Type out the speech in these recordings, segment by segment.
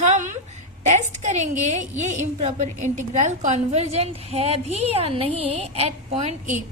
हम टेस्ट करेंगे ये इम्प्रॉपर इंटीग्रल कॉन्वर्जेंट है भी या नहीं at point a.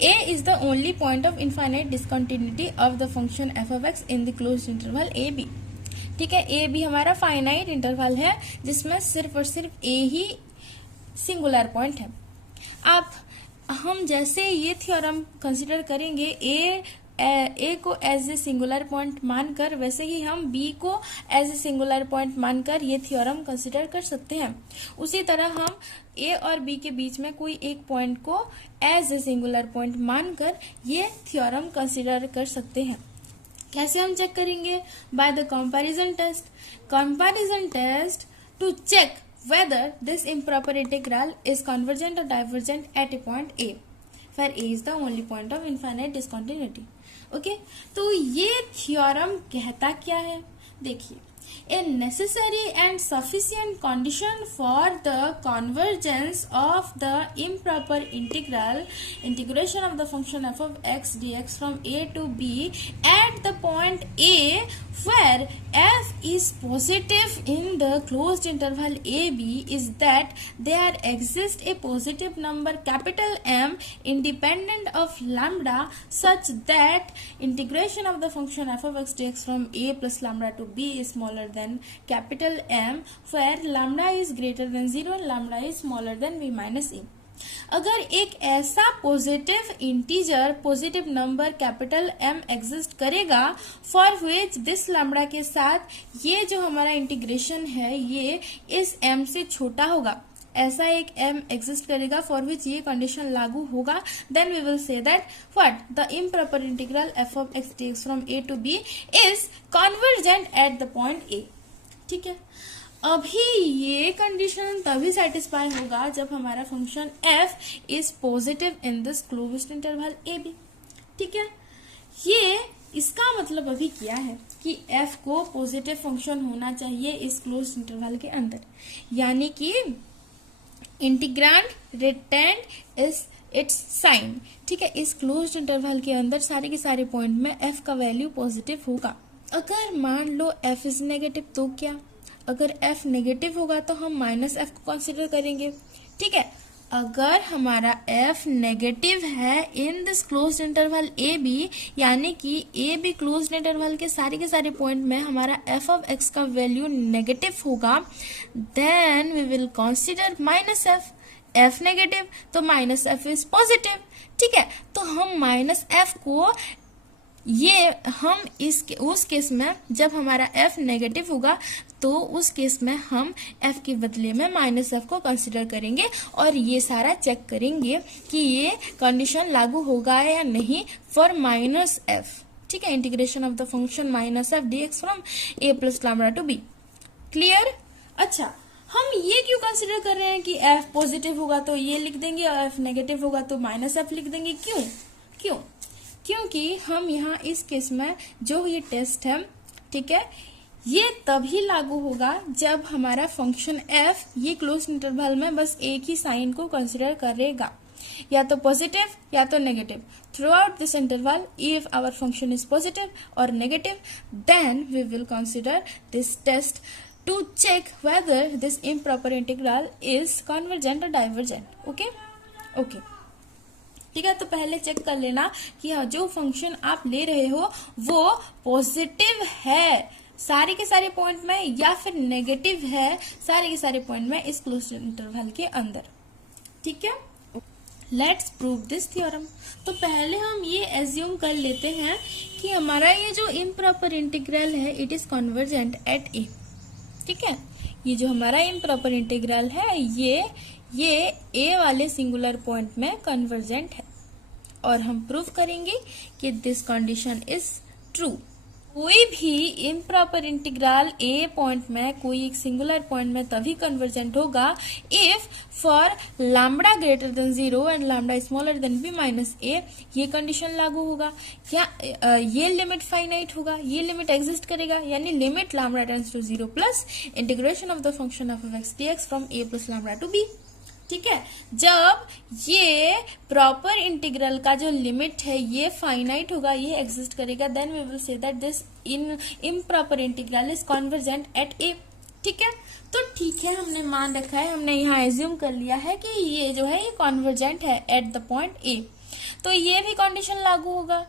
A is the only point of infinite discontinuity of the function f of x in the closed interval a b. ठीक है, a b हमारा फाइनाइट इंटरवल है जिसमें सिर्फ और सिर्फ a ही सिंगुलर पॉइंट है. अब हम जैसे ये थ्योरम कंसिडर करेंगे ए को एज ए सिंगुलर पॉइंट मानकर, वैसे ही हम बी को एज ए सिंगुलर पॉइंट मानकर ये थ्योरम कंसिडर कर सकते हैं. उसी तरह हम ए और बी के बीच में कोई एक पॉइंट को एज ए सिंगुलर पॉइंट मानकर ये थ्योरम कंसिडर कर सकते हैं. कैसे हम चेक करेंगे? By the comparison test. Comparison test to check whether this improper integral is convergent or divergent at a point a, where a is the only point of infinite discontinuity. Okay, तो ये theorem कहता क्या है? देखिए, a necessary and sufficient condition for the convergence of the improper integration of the function f of x dx from a to b at the point a where f is positive in the closed interval a b is that there exists a positive number capital M independent of lambda such that integration of the function f of x dx from a plus lambda to b is smaller than capital M where lambda is greater than 0 and lambda is smaller than b minus a. अगर एक ऐसा positive integer, positive number capital M exist करेगा for which this lambda के साथ ये जो हमारा integration है ये इस एम से छोटा होगा, ऐसा एक एम एग्जिस्ट करेगा फॉर विच ये कंडीशन लागू होगा, then we will say that what the improper integral f of x dx from a to b is convergent at the point a. ठीक है, अभी ये कंडीशन तभी सेटिस्फाई होगा जब हमारा function f is positive in this closed interval a b. ठीक है, ये इसका मतलब अभी क्या है कि f को पॉजिटिव फंक्शन होना चाहिए इस क्लोज्ड इंटरवल के अंदर, यानी कि integrand retained is its sign. ठीक है, इस क्लोज्ड इंटरवल के अंदर सारे के सारे पॉइंट में f का वैल्यू पॉजिटिव होगा. अगर मान लो f इज नेगेटिव तो क्या? अगर f नेगेटिव होगा तो हम माइनस f को कंसिडर करेंगे. ठीक है, अगर हमारा f नेगेटिव है in this closed interval a b, यानी कि ए बी क्लोज्ड इंटरवल के सारे पॉइंट में हमारा f ऑफ x का वैल्यू नेगेटिव होगा, then we will consider minus f. f negative तो माइनस f इज पॉजिटिव. ठीक है, तो हम माइनस f को हम उस केस में जब हमारा f नेगेटिव होगा तो उस केस में हम f के बदले में माइनस f को कंसिडर करेंगे और ये सारा चेक करेंगे कि ये कंडीशन लागू होगा या नहीं फॉर माइनस f. ठीक है, integration of the function minus f dx from a plus lambda to b. Clear? अच्छा, हम ये क्यों कंसिडर कर रहे हैं कि f पॉजिटिव होगा तो ये लिख देंगे और f नेगेटिव होगा तो माइनस f लिख देंगे? क्यों? क्योंकि हम यहाँ इस केस में जो ये टेस्ट है, ठीक है, ये तभी लागू होगा जब हमारा फंक्शन f ये क्लोज इंटरवल में बस एक ही साइन को कंसिडर करेगा, या तो पॉजिटिव या तो negative. Throughout this interval if our function is positive और negative, then we will consider this test to check whether this improper integral is convergent और डाइवर्जेंट. ओके. ठीक है, तो पहले चेक कर लेना कि जो फंक्शन आप ले रहे हो वो पॉजिटिव है सारे के सारे पॉइंट में या फिर नेगेटिव है सारे के सारे पॉइंट में इस क्लोज्ड इंटरवल के अंदर. ठीक है, लेट्स प्रूव दिस थ्योरम. तो पहले हम ये एज्यूम कर लेते हैं कि हमारा ये जो इम्प्रॉपर इंटीग्रल है it is convergent at A. ठीक है, ये जो हमारा इम्प्रॉपर इंटीग्रल है ये ए वाले सिंगुलर पॉइंट में कन्वर्जेंट है और हम प्रूव करेंगे कि दिस कंडीशन इज ट्रू. कोई भी इम्प्रॉपर इंटीग्रल ए पॉइंट में कोई एक सिंगुलर पॉइंट में तभी कन्वर्जेंट होगा if for lambda greater than 0 and lambda smaller than b minus A ये कंडीशन लागू होगा. क्या ये लिमिट फाइनाइट होगा? ये लिमिट एग्जिस्ट करेगा, यानी limit lambda tends to 0 plus integration of the function of x dx from a plus lambda to b. ठीक है, जब ये प्रॉपर इंटीग्रल का जो लिमिट है ये फाइनाइट होगा, ये एग्जिस्ट करेगा, then we will say that this improper integral is convergent at A. ठीक है, ठीक है, हमने मान रखा है, हमने यहाँ एज्यूम कर लिया है कि ये जो है ये कॉन्वर्जेंट है एट द पॉइंट ए, तो ये भी कंडीशन लागू होगा।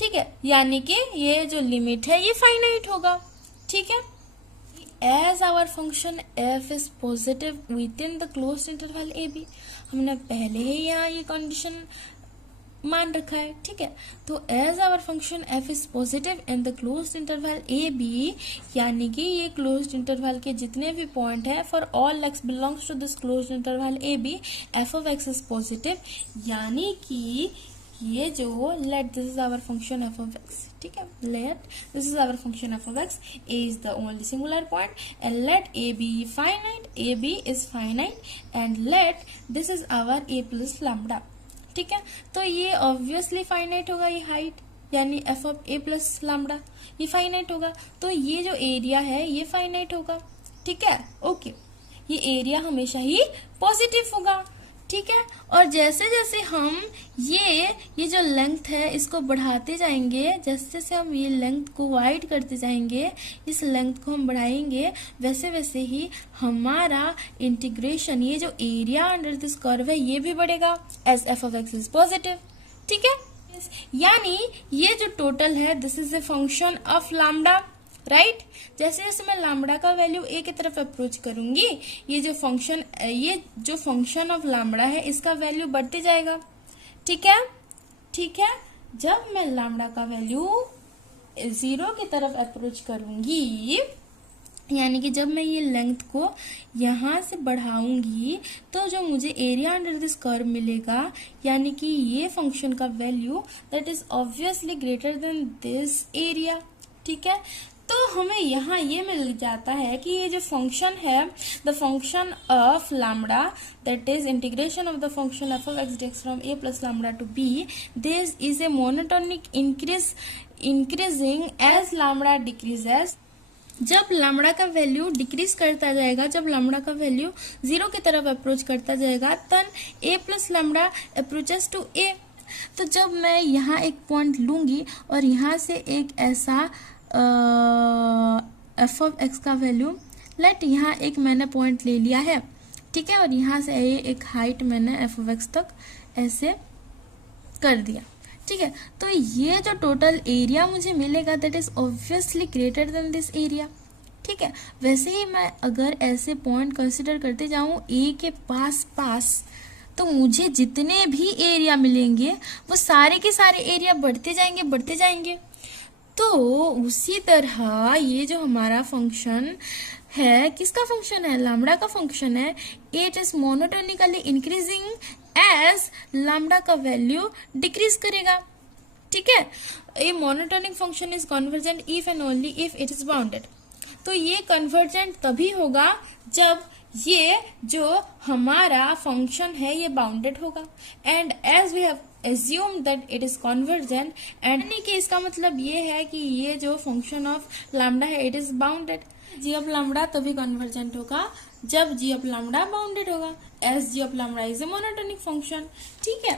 ठीक है, यानी कि ये जो लिमिट है ये फाइनाइट होगा। ठीक है, as our function f is positive within the closed interval a b, हमने पहले ही यहाँ ये कंडीशन मान रखा है। ठीक है, तो as our function f is positive in the closed interval a b, यानी कि ये क्लोज्ड इंटरवल के जितने भी पॉइंट है for all x belongs to this closed interval a b, f of x is positive, यानी कि ये जो let this is our function f of x. ठीक है, let this is our function f of x, a is the only singular point and let a b finite, a b is finite and let this is our a plus lambda. ठीक है, तो ये obviously finite होगा, ये height यानी F of A plus lambda ये finite होगा, तो ये जो एरिया है ये फाइनाइट होगा। ठीक है, ओके, ये एरिया हमेशा ही पॉजिटिव होगा। ठीक है, और जैसे जैसे हम ये जो लेंथ है इसको बढ़ाते जाएंगे, जैसे जैसे हम ये लेंथ को वाइड करते जाएंगे, इस लेंथ को हम बढ़ाएंगे, वैसे वैसे ही हमारा इंटीग्रेशन, ये जो एरिया अंडर दिस कर्व है ये भी बढ़ेगा as f of x is positive. ठीक है, यानी ये जो टोटल है this is a function of lambda, right. जैसे जैसे मैं लैम्बडा का वैल्यू ए की तरफ अप्रोच करूंगी, ये जो फंक्शन ऑफ लैम्बडा है इसका वैल्यू बढ़ते जाएगा। ठीक है, ठीक है, जब मैं लैम्बडा का वैल्यू 0 की तरफ अप्रोच करूंगी, यानी कि जब मैं ये लेंथ को यहां से बढ़ाऊंगी, तो जो मुझे एरिया अंडर दिस कर्व मिलेगा, यानी कि ये फंक्शन का value that is obviously greater than this area. ठीक है, तो हमें यहाँ ये मिल जाता है कि ये जो फंक्शन है, the function of lambda that is integration of the function f of x dx from a plus lambda to b, this is a monotonic increasing as lambda decreases. जब लैम्बडा का वैल्यू डिक्रीज करता जाएगा, जब lambda का value 0 की तरफ approach करता जाएगा, तब ए प्लस लैम्बडा अप्रोचेस टू ए। तो जब मैं यहाँ एक पॉइंट लूंगी और यहाँ से एक ऐसा एफ ऑफ एक्स का वैल्यू, लेट यहाँ एक मैंने पॉइंट ले लिया है। ठीक है, और यहाँ से एक हाइट मैंने एफ ऑफ एक्स तक ऐसे कर दिया। ठीक है, तो ये जो टोटल एरिया मुझे मिलेगा that is obviously greater than this area. ठीक है, वैसे ही मैं अगर ऐसे पॉइंट कंसिडर करते जाऊं ए के पास, तो मुझे जितने भी एरिया मिलेंगे वो सारे के सारे एरिया बढ़ते जाएंगे। तो उसी तरह ये जो हमारा फंक्शन है, किसका फंक्शन है? लैम्बडा का फंक्शन है। It is monotonically increasing as lambda का वैल्यू डिक्रीज करेगा। ठीक है, ये monotonic function is convergent if and only if it is bounded. तो ये कन्वर्जेंट तभी होगा जब ये जो हमारा फंक्शन है ये बाउंडेड होगा, and as we have assume that it is convergent, and यानी कि इसका मतलब ये है कि ये जो फंक्शन ऑफ लैम्बडा है it is bounded. G of lambda तभी कन्वर्जेंट होगा जब जी ऑफ लैम्बडा बाउंडेड होगा, as ji of lambda is a monotonic function. ठीक है,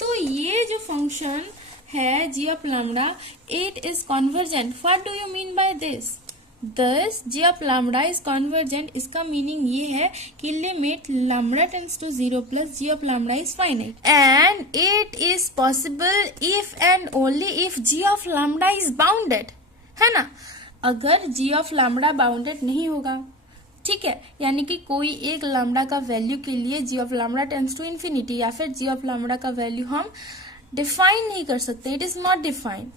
तो ये जो फंक्शन है G of lambda it is convergent. What do you mean by this? Thus g of lambda is convergent। इसका meaning ये है कि limit lambda tends to 0 plus g of lambda is finite, and it is possible if and only if g of lambda is bounded, है ना। अगर g of lambda bounded नहीं होगा, ठीक है, यानी कि कोई एक लैम्बडा का वैल्यू के लिए g of lambda tends to infinity, या फिर g of lambda का वैल्यू हम डिफाइन नहीं कर सकते, इट इज नॉट डिफाइंड।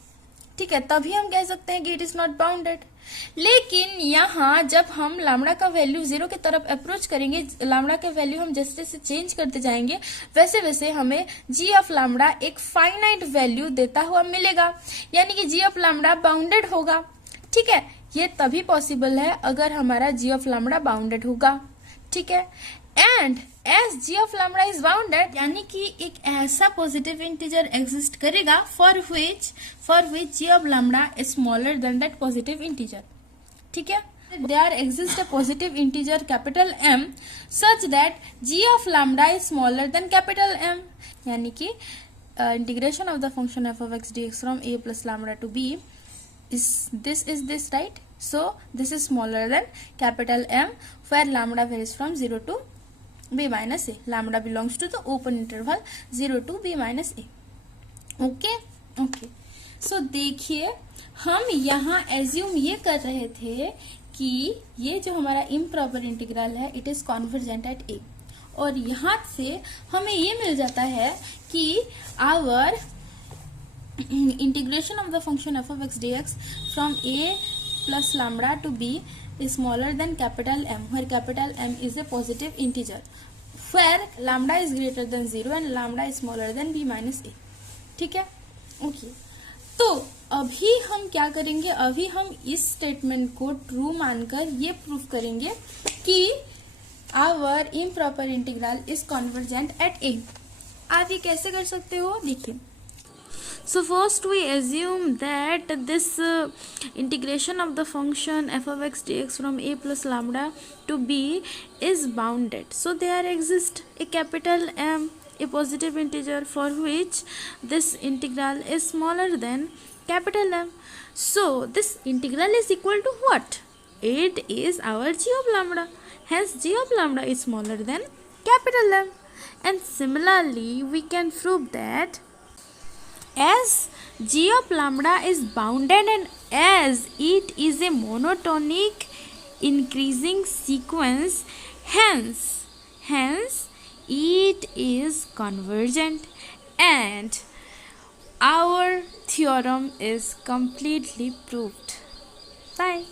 ठीक है, तभी हम कह सकते हैं कि इट इज नॉट बाउंडेड। लेकिन यहाँ जब हम लैम्बडा का वैल्यू 0 की तरफ अप्रोच करेंगे, लैम्बडा का वैल्यू हम जैसे जैसे चेंज करते जाएंगे, वैसे वैसे हमें जी ऑफ लैम्बडा एक फाइनाइट वैल्यू देता हुआ मिलेगा, यानी कि जी ऑफ लैम्बडा बाउंडेड होगा। ठीक है, ये तभी पॉसिबल है अगर हमारा जी ऑफ लैम्बडा बाउंडेड होगा। ठीक है, and as ji of lambda is bounded, यानी कि एक ऐसा पॉजिटिव इंटीजर एग्जिस्ट करेगा for which g of lambda is smaller than that positive integer. ठीक है, there exists a positive integer capital M such that g of lambda is smaller than capital M, यानी कि integration of the function f of x dx from a plus lambda to b is this right? So this is smaller than capital M, where lambda varies from 0 to b minus a. Lambda belongs to the open interval 0 to b minus a. Okay okay. So देखिए हम यहाँ assume ये कर रहे थे कि ये जो हमारा इम्प्रॉपर इंटीग्रल है it is convergent at a, और यहाँ से हमें ये मिल जाता है कि our integration of the function f of x d x from a plus lambda to b is smaller than capital M, where capital M is a positive integer, where lambda is greater than 0 and lambda is smaller than b minus a. ठीक है okay. तो अभी हम क्या करेंगे, अभी हम इस स्टेटमेंट को ट्रू मानकर ये प्रूव करेंगे कि our improper integral is convergent at A. आप ये कैसे कर सकते हो, देखिए. So first we assume that this integration of the function f of x dx from a plus lambda to b is bounded. So there exists a capital M, a positive integer for which this integral is smaller than capital M. So this integral is equal to what? It is our g of lambda. Hence g of lambda is smaller than capital M. And similarly we can prove that as g of lambda is bounded and as it is a monotonic increasing sequence, hence it is convergent and our theorem is completely proved. Bye.